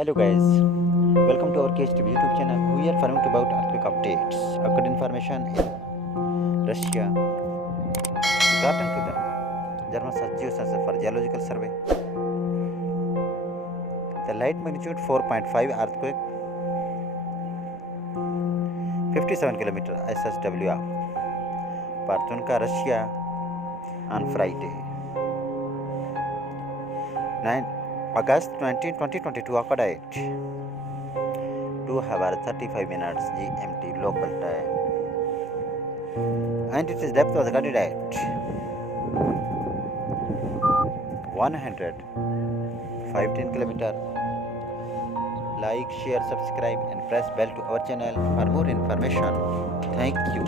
Hello guys, welcome to our KSTV YouTube channel. We are informing about earthquake updates. Occurred information in Russia. Important to the German Geoscience for Geological Survey. The light magnitude 4.5 earthquake, 57 km SSW of Paratunka, Russia on Friday. 9 August 19, 2022 occurred at 2 hours 35 minutes GMT local time, and its depth was recorded at 115 km. Like, share, subscribe and press bell to our channel for more information. Thank you.